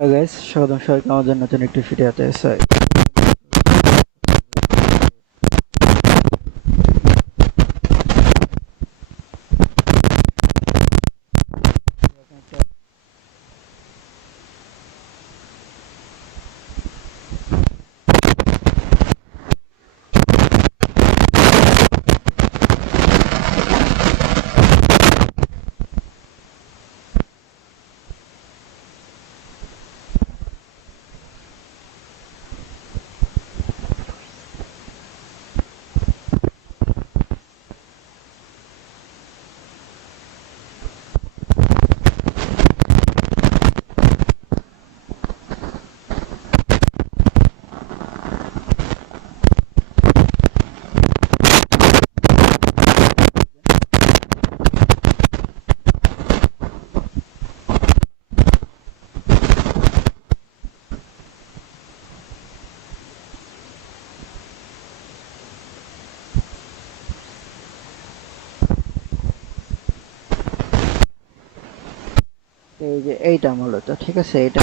Hello guys, স্বাগতম সবাইকে আমাদের নতুন একটি ভিডিওতে। এই যে এইটা মূলত ঠিক আছে। এইটা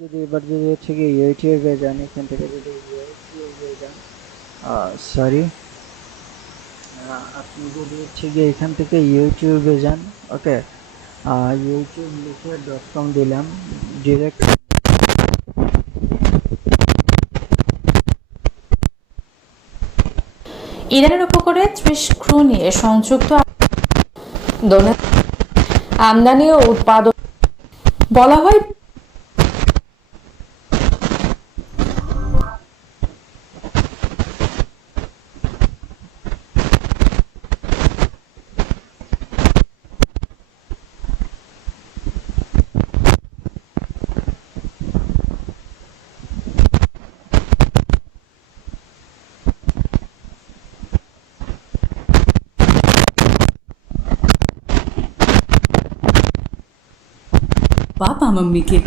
যদি এবার যদি হচ্ছে কি ইউটিউবে যান, এখান থেকে যদি ইউটিউবে যান, সরি, আপনি যদি হচ্ছে গিয়ে এখান থেকে ইউটিউবে যান, ওকে, ইউটিউব লিখে .com দিলাম ডিরেক্ট। ইরানের উপকূলে ৩০ ক্রু নিয়ে সংযুক্ত আমদানি ও উৎপাদন বলা হয়। पापा मम्मी के